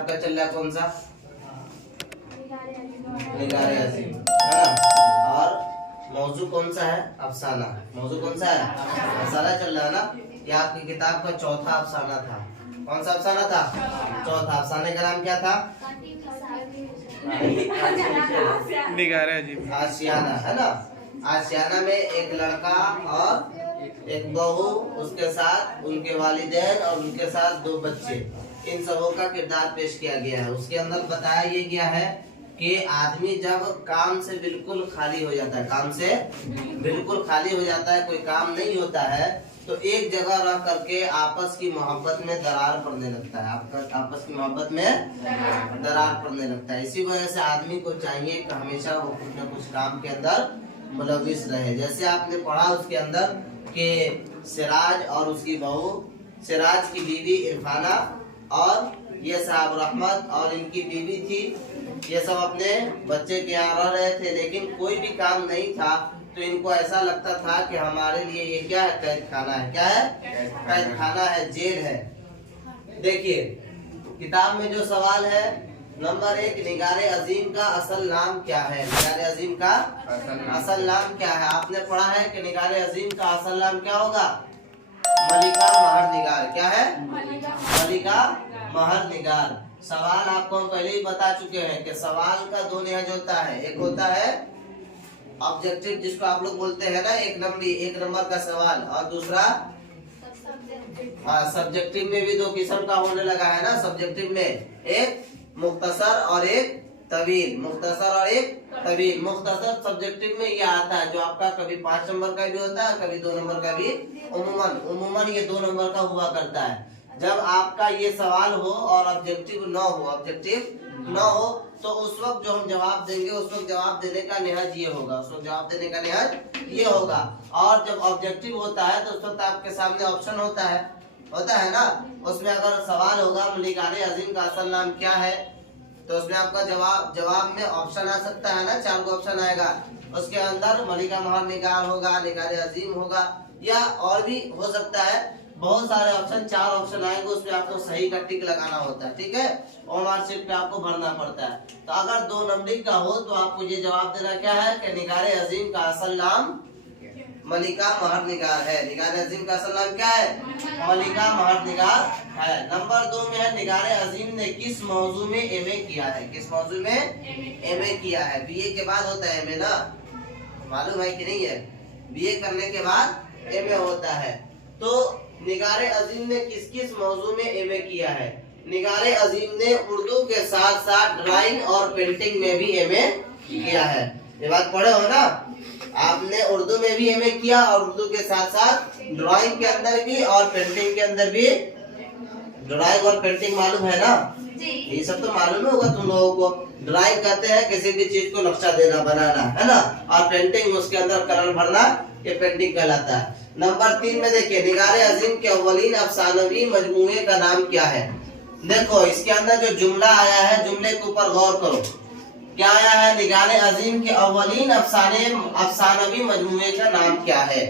आपका चल रहा है कौन सा? निगारे अजीम है ना। और मौजू कौन सा है? अफसाना। मौजू कौन सा है? अफसाना चल रहा है ना। ये आपकी किताब का चौथा अफसाना था। कौन सा अफसाना था? चौथा। अफसाने का नाम क्या था? निगारे अजीम। आशियाना है ना। आशियाना में एक लड़का और एक बहू, उसके साथ उनके वालिदैन और उनके साथ 2 बच्चे, इन सबों का किरदार पेश किया गया है। उसके अंदर बताया ये गया है कि आदमी जब काम से बिल्कुल खाली हो जाता है, काम से बिल्कुल खाली हो जाता है, कोई काम नहीं होता है, तो एक जगह रह करके आपस की मोहब्बत में दरार पड़ने लगता है। आपका आपस की मोहब्बत में दरार पड़ने लगता है। इसी वजह से आदमी को चाहिए कि हमेशा वो कुछ न कुछ काम के अंदर मुलविस रहे। जैसे आपने पढ़ा उसके अंदर कि सिराज और उसकी बहू, सिराज की बीवी इरफाना और ये साहब रहमत और इनकी बीवी थी, ये सब अपने बच्चे के यहाँ रह रहे थे, लेकिन कोई भी काम नहीं था, तो इनको ऐसा लगता था कि हमारे लिए ये क्या है? कैद खाना है। क्या है? कैद खाना है, जेल है। देखिए किताब में जो सवाल है, नंबर 1, निगारे अजीम का असल नाम क्या है? निगारे अजीम का असल नाम क्या है? आपने पढ़ा है कि निगारे अजीम का असल नाम क्या होगा? मलिका महर निगार। क्या है? मलिका महर निगार। सवाल आपको हम पहले ही बता चुके हैं कि सवाल का 2 लिहाज होता है। एक होता है ऑब्जेक्टिव, जिसको आप लोग बोलते हैं ना, एक नंबर का सवाल, और दूसरा सब्जेक्टिव में भी 2 किस्म का होने लगा है ना। सब्जेक्टिव में एक मुख्तसर और एक तवील। मुख्तसर और एक तवील। मुख्तसर सब्जेक्टिव में ये आता है, जो आपका कभी 5 नंबर का भी होता है, कभी 2 नंबर का भी। उम्मन ये 2 नंबर का हुआ करता है। जब आपका ये सवाल हो और ऑब्जेक्टिव न हो, तो उस वक्त जो हम जवाब देंगे, उस वक्त जवाब देने का लिहाज ये होगा। उस वक्त जवाब देने का लिहाज ये होगा। और जब ऑब्जेक्टिव होता है तो उस वक्त आपके सामने ऑप्शन होता है ना। उसमें अगर सवाल होगा निगारे अजीम का असल नाम क्या है, तो उसमें आपका जवाब में ऑप्शन आ सकता है ना। 4 को ऑप्शन आएगा। उसके अंदर मलिका महर निगार होगा, निगारे अजीम होगा, या और भी हो सकता है। बहुत सारे ऑप्शन, 4 ऑप्शन आएंगे, उसमें आपको सही का टिक लगाना होता है। ठीक है, और मार्कशीट पे आपको भरना पड़ता है। तो अगर 2 नंबर का हो तो आपको ये जवाब देना क्या है कि निगारे अजीम का असल नाम मलिका महर निगार है। निगारे अजीम का असल नाम क्या है? मलिका महर निगार है। नंबर 2 में है निगारे अजीम ने किस मौजू में एमए किया है? किस मौजू में एमए किया है? बीए के बाद होता है एमए ना, मालूम है कि नहीं है? बीए करने के बाद एमए होता है। तो निगारे अजीम ने किस किस मौजू में एमए किया है? निगारे अजीम ने उर्दू के साथ साथ ड्राइंग और पेंटिंग में भी एमए किया है। ये बात पढ़े हो ना, आपने उर्दू में भी एमए किया और उर्दू के साथ साथ ड्राइंग के अंदर भी और पेंटिंग के अंदर भी। ड्राइंग और पेंटिंग मालूम है ना? ये सब तो मालूम होगा तुम लोगों को। ड्राइंग कहते हैं किसी भी चीज को नक्शा देना, बनाना, है ना। और पेंटिंग, उसके अंदर कलर भरना, ये पेंटिंग कहलाता है। नंबर 3 में देखिए निगारे अजीम के अव्वलीन अफसानवी मजमूए का नाम क्या है? देखो इसके अंदर जो जुमला आया है, जुमले के ऊपर गौर करो। क्या आया है? निगारे अजीम के अव्वलीन अफसानवी मजमूए का नाम क्या है?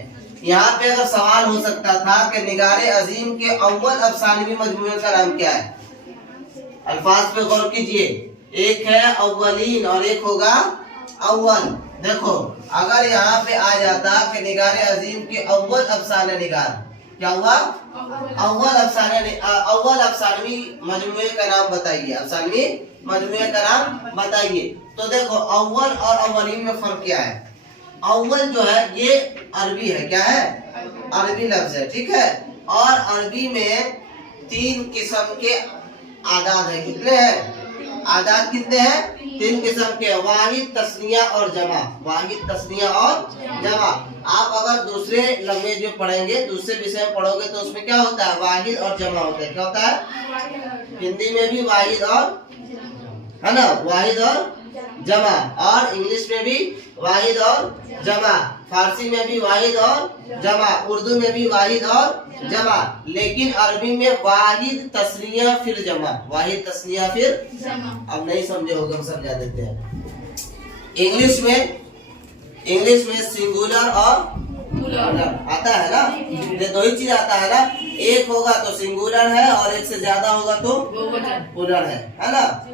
यहाँ पे अगर सवाल हो सकता था कि निगारे अजीम के अव्वल अफसानवी मजमूए का नाम क्या है? अल्फाज पे गौर कीजिए। एक है अव्वलीन और एक होगा अव्वल। देखो अगर यहाँ पे आ जाता कि निगारे अजीम के अव्वल अफसाने निगार, क्या हुआ? अव्वल अफसानवी मजमूए का नाम बताइए। अफसानवी मजमूए का नाम बताइए। तो देखो अव्वल और अव्वलीन में फर्क क्या है? अव्वल जो है ये अरबी है। क्या है? अरबी लफ्ज है। ठीक है, और अरबी में 3 किस्म के आदाद है। कितने हैं? आदाद कितने हैं? 3 किस्म के, वाहिद, तस्निया और जमा। वाहिद, तस्निया और जमा। आप अगर दूसरे लैंग्वेज में पढ़ेंगे, दूसरे विषय में पढ़ोगे, तो उसमें क्या होता है? वाहिद और जमा होता है। क्या होता है? हिंदी में भी वाहिद और, है ना, वाहिद और जमा, और इंग्लिश में भी वाहिद और जमा, फारसी में भी वाहिद और जमा, उर्दू में भी वाहिद और जमा। लेकिन अरबी में वाहिद तस्निया फिर जमा। वाहिद तस्निया फिर जमा। अब नहीं समझे होगा, हम समझा देते हैं। इंग्लिश में सिंगुलर और प्लूरल आता है ना, ये 2 ही चीज आता है ना। एक होगा तो सिंगुलर है और एक से ज्यादा होगा तो प्लूरल है ना।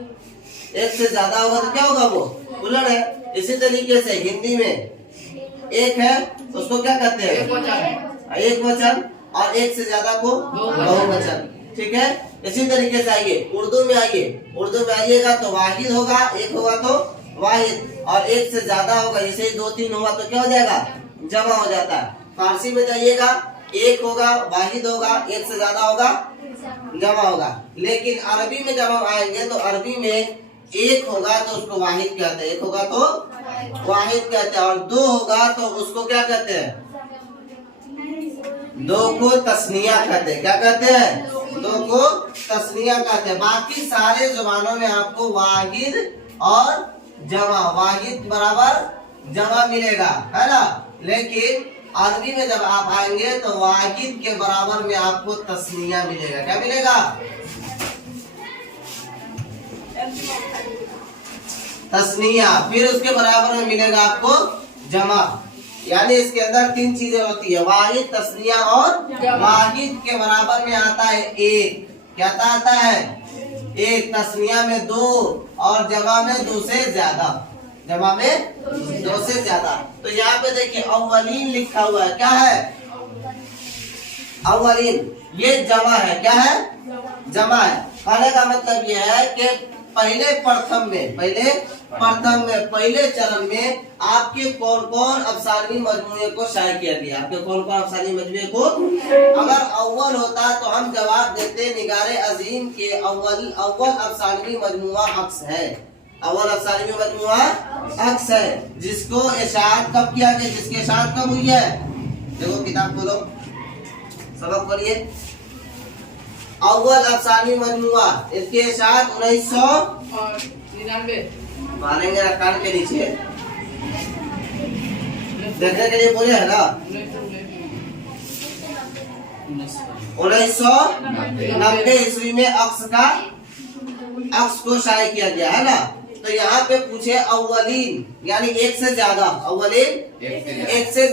एक से ज्यादा होगा तो क्या होगा, वो प्लूरल है। इसी तरीके से हिंदी में एक है उसको क्या कहते हैं, एक वचन, और एक से ज्यादा को बहुवचन। ठीक है, इसी तरीके से आइए उर्दू में आइएगा तो वाहिद होगा, एक होगा तो वाहिद, और एक से ज्यादा होगा, जैसे 2-3 हुआ तो क्या हो जाएगा, जमा हो जाता है। फारसी में जाइएगा, एक होगा वाहिद होगा, एक से ज्यादा होगा जमा होगा। लेकिन अरबी में जब हम आएंगे तो अरबी में एक होगा तो उसको वाहिद कहते हैं, एक होगा तो वाहिद कहते हैं, और दो होगा तो उसको क्या कहते हैं, दो को तस्निया कहते हैं। क्या कहते हैं, दो को तस्निया कहते हैं। बाकी सारे जुबानों में आपको वाहिद और जमा, वाहिद बराबर जमा मिलेगा, है ना। लेकिन अरबी में जब आप आएंगे तो वाहिद के बराबर में आपको तस्निया मिलेगा। क्या मिलेगा, तस्निया। फिर उसके बराबर में मिलेगा आपको जमा। यानी इसके अंदर 3 चीजें होती है, वाहिद, तस्निया और वाहिद के बराबर में आता है एक। क्या आता है, एक। तस्निया में 2 और जमा में 2 से ज्यादा, जमा में 2 से ज्यादा। तो यहाँ पे देखिए अव्वलीन लिखा हुआ है, क्या है, अव्वलीन, ये जमा है। क्या है, जमा है। कहने का मतलब यह है कि पहले चरण में आपके कौन कौन अफसानवी मजमूए को शाये किया गया, आपके कौन कौन अफसानवी मजमूए को। अगर अव्वल होता तो हम जवाब देते निगारे अजीम के अव्वल अफसानवी मजमुआ अक्स है, अव्वल अफसानवी मजमुआ अक्स है, जिसको इशाअत कब किया गया, जिसकी इशाअत कब हुई है। देखो किताब खोलो, सबक पढ़िए। अव्वल अफसानी मजमुआ, इसके इशाअत 1999 मारेंगे ना कान के नीचे देखने के लिए बोले है ना। 1990 ईस्वी में अक्स को शाये किया गया, है ना। तो यहाँ पे पूछे अव्वलीन यानी एक से ज्यादा, अव्वलीन एक से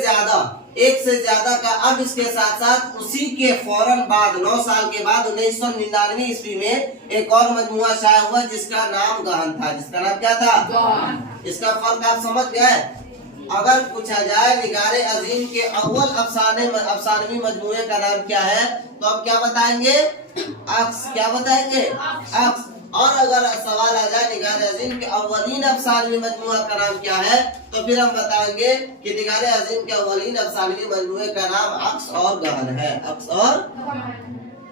ज्यादा का। अब इसके साथ साथ उसी के फौरन बाद 9 साल के बाद 1999 ईस्वी में एक और मजमुआ शाया हुआ जिसका नाम गहन था। जिसका नाम क्या था, इसका फर्क आप समझ गए। अगर पूछा जाए निगारे अजीम के अव्वल अफसानवी मजमुए का नाम क्या है तो हम क्या बताएंगे, अक्स। क्या बताएंगे, अक्स। और अगर सवाल आ जाए निगारे अजीम के अव्वलीन अफसानवी मजमुआ का नाम क्या है तो फिर हम बताएंगे कि निगारे अजीम के अव्वलीन अफसानवी मजमुए का नाम अक्स और गहन है। अक्स और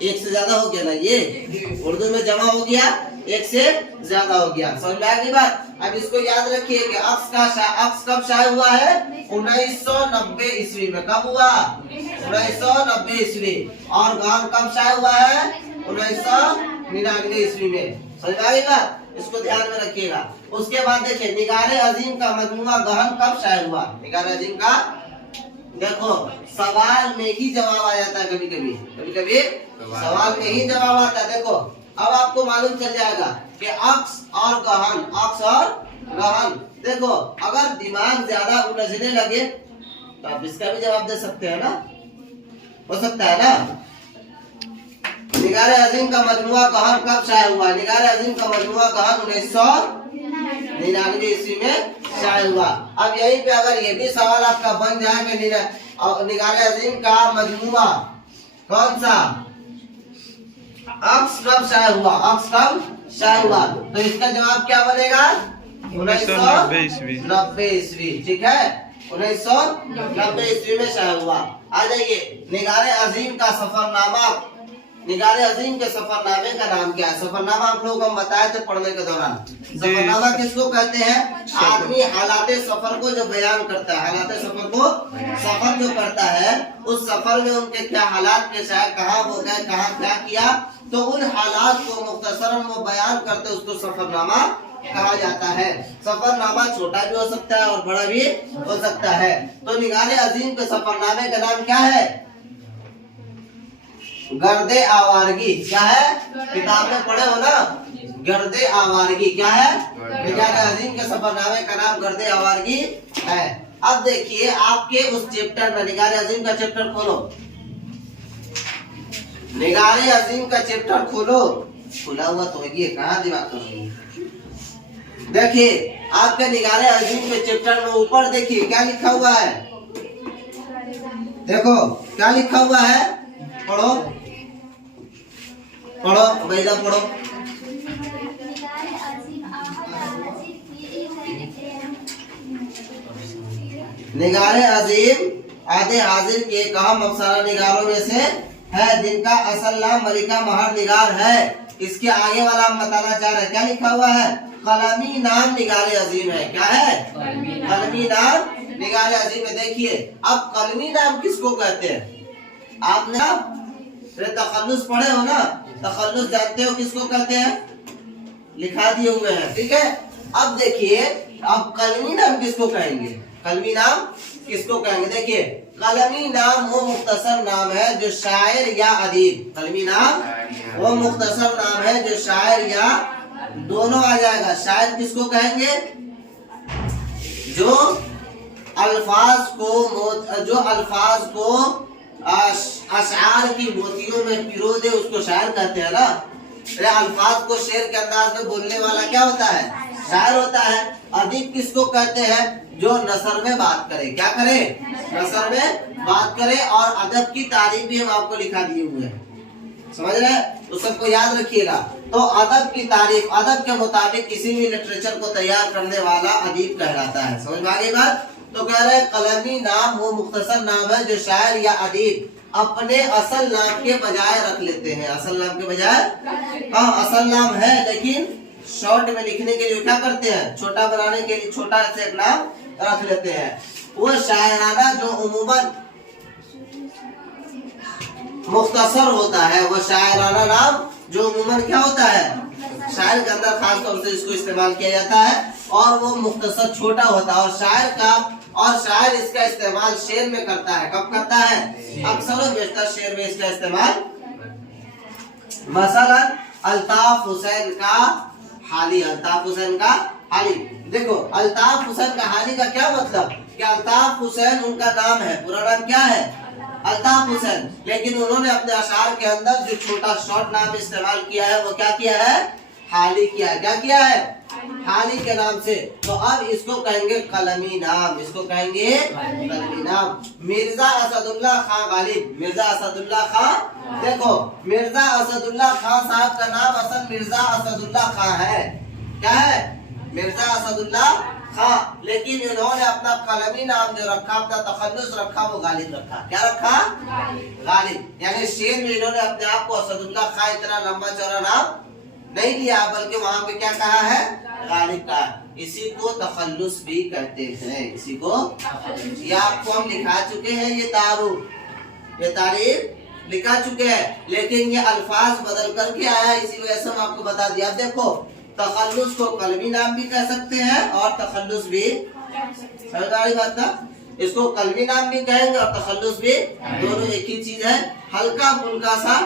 एक से ज्यादा हो गया ना, ये उर्दू में जमा हो गया, एक से ज्यादा हो गया। समझ में आ गई बात। अब इसको याद रखिए कि अक्स कब शाया हुआ है, 1990 ईस्वी में। कब हुआ, 1990 ईस्वी। और गहन कब शाया हुआ है, 1999 ईस्वी में। समझ में आ गई बात, इसको ध्यान में रखिएगा। उसके बाद देखिए निगारे अजीम का मजमुआ गहन कब शाया हुआ। निगारे अजीम का देखो सवाल में ही जवाब आ जाता है, कभी कभी सवाल में ही जवाब आता है। देखो अब आपको मालूम चल जाएगा कि अक्स और गहन। देखो अगर दिमाग ज्यादा उलझने लगे तो आप इसका भी जवाब दे सकते हैं ना, हो सकता है ना। निगारे अजीम का मजमुआ गहन कब शाया हुआ, निगारे अजीम का मजमुआ गहन 1999 ईस्वी में शाया हुआ। अब यहीं पे अगर ये भी सवाल आपका बन जाए कि निगारे अजीम का मजमुआ कौन सा, अक्स कब शाया हुआ, अक्स कब शाया हुआ, तो इसका जवाब क्या बनेगा, 1990 ईस्वी। ठीक है, 1990 ईस्वी में शाया हुआ। आ जाइए निगारे अजीम का सफरनामा, निगारे अजीम के सफरनामे का नाम क्या है। सफरनामा आप लोगों को हम बताए थे पढ़ने के दौरान। सफरनामा किसको कहते हैं, आदमी हालाते सफर को जो बयान करता है, हालाते सफर को, सफर जो करता है उस सफर में उनके क्या हालात पेश आए, कहाँ वो गए, कहाँ क्या किया, तो उन हालात को मुख्तसरन वो बयान करते, उसको सफरनामा कहा जाता है। सफरनामा छोटा भी हो सकता है और बड़ा भी हो सकता है। तो निगारे अजीम के सफरनामे का नाम क्या है, गर्दे आवारगी। क्या है, किताब में पढ़े हो ना, गर्दे आवारगी। क्या है, निगारे अजीम के सफरनामे का नाम गर्दे आवारगी है। अब देखिए आपके उस चैप्टर में, निगारे अजीम का चैप्टर खोलो, निगारे अजीम का चैप्टर खोलो, खुला हुआ तो ये कहाँ दिमाग कर रही है। देखिए आपके निगारे अजीम के चैप्टर में ऊपर देखिए क्या लिखा हुआ है, देखो क्या लिखा हुआ है, पढ़ो पढ़ो बैदा पढ़ो। निगारे अजीम आधे हाजिर के अहम अफसाना निगारों में से है, जिनका असल नाम मलिका महर निगार है। इसके आगे वाला हम बताना चाह रहे हैं, क्या लिखा हुआ है, कलमी नाम निगारे अजीम है। क्या है, कलमी नाम निगारे अजीम है। देखिए अब कलमी नाम किसको कहते हैं, आपने तखल्लुस पढ़े हो ना, तखल्लुस जानते हो किसको कहते हैं, लिखा दिए हुए हैं, ठीक है। अब देखिए अब कलमी नाम किसको कहेंगे, कलमी नाम किसको कहेंगे। देखिए कलमी नाम वो मुख्तसर नाम है जो शायर या अदीब, कलमी नाम वो मुख्तसर नाम है जो शायर या दोनों आ जाएगा। शायर किसको कहेंगे, जो अल्फाज को अशआर की मोतियों में पिरो दे उसको शायर कहते हैं ना। अल्फाज को शेर के अंदाज में बोलने वाला क्या होता है, शायर होता है। अदीब किसको कहते हैं, जो नसर में बात करे, क्या करे, नसर में बात करे। और अदब की तारीफ भी हम आपको लिखा दिए हुए हैं, समझ रहे हैं, तो सबको याद रखिएगा। तो अदब की तारीफ, अदब के मुताबिक किसी भी लिटरेचर को तैयार करने वाला अदीब कहलाता है। समझ में आ गई बात। तो कह रहे कलमी नाम वो मुख्तसर नाम है जो शायर या अदीब अपने असल नाम के बजाय रख लेते हैं, असल नाम के बजाय, हाँ असल नाम है लेकिन शॉर्ट में लिखने के लिए क्या करते हैं, छोटा बनाने के लिए छोटा से एक नाम रख लेते हैं। वो शायराना जो उम्मन मुख्तसर होता है, वो शायराना नाम जो उम्मन क्या होता है, शायर के अंदर खास तौर से इसको इस्तेमाल किया जाता है, और वो मुख्तसर छोटा होता है। और शायर इसका इस्तेमाल शेर में करता है, कब करता है, अक्सर और बेशतर शेर में इसका इस्तेमाल। मसलन अल्ताफ हुसैन का हाली, अल्ताफ हुसैन का हाली। देखो अल्ताफ हुसैन का हाली का क्या मतलब, कि अल्ताफ हुसैन उनका नाम है, पूरा नाम क्या है, अल्ताफ हुसैन, लेकिन उन्होंने अपने अशार के अंदर जो छोटा शॉर्ट नाम इस्तेमाल किया है वो क्या किया है, हाली किया है। क्या किया है, हाली के नाम से। तो अब इसको कहेंगे कलमी नाम, इसको कहेंगे कलमी नाम। मिर्जा असदुल्ला खां गालिब, मिर्जा असदुल्ला खां, देखो मिर्जा असदुल्ला खां साहब का नाम असल मिर्जा असदुल्ला खां है, क्या है, मिर्जा असदुल्ला खां, लेकिन इन्होंने अपना कलमी नाम जो रखा, अपना तखल्लुस रखा, वो गालिब रखा। क्या रखा, गालिब। यानी शेर में इन्होंने अपने आप को असदुल्ला खां इतना लंबा चौड़ा नाम नहीं लिया, बल्कि वहां पे क्या कहा है, गालिब का। इसी को तखल्लुस भी कहते हैं, इसी को, ये आपको हम लिखा चुके हैं, ये तारीफ लिखा चुके हैं, लेकिन ये अल्फाज बदल करके आया, इसी वजह से हम आपको बता दिया। देखो तखल्लुस को कलमी नाम भी कह सकते हैं और तखल्लुस भी, समझ आ रही बात ना, इसको कलमी नाम भी कहेंगे और तखल्लुस भी, दोनों एक ही चीज है, हल्का फुल्का सा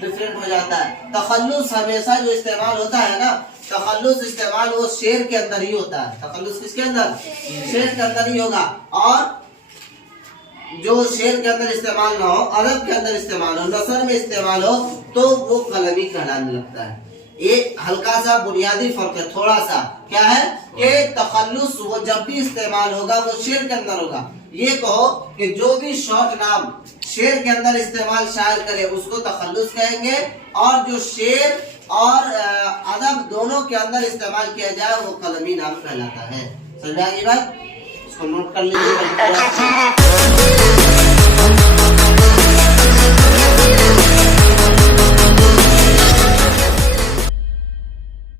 डिफरेंट हो जाता है। तखल्लुस हमेशा जो इस्तेमाल होता है ना, तखल्लुस इस्तेमाल वो शेर के अंदर ही होता है, तखल्लुस किसके अंदर, शेर के अंदर ही होगा। और जो शेर के अंदर इस्तेमाल ना हो, अरब के अंदर इस्तेमाल हो, नसर में इस्तेमाल हो, तो वो कलमी कहलाने लगता है। एक हल्का सा बुनियादी फर्क है, थोड़ा सा, क्या है कि तखल्लुस वो जब भी इस्तेमाल होगा वो शेर के अंदर होगा। ये कहो कि जो भी शॉर्ट नाम शेर के अंदर इस्तेमाल शायर करे उसको तखल्लुस कहेंगे, और जो शेर और अदब दोनों के अंदर इस्तेमाल किया जाए वो कलमी नाम कहलाता है। समझ आ गई बात, इसको नोट कर लीजिए।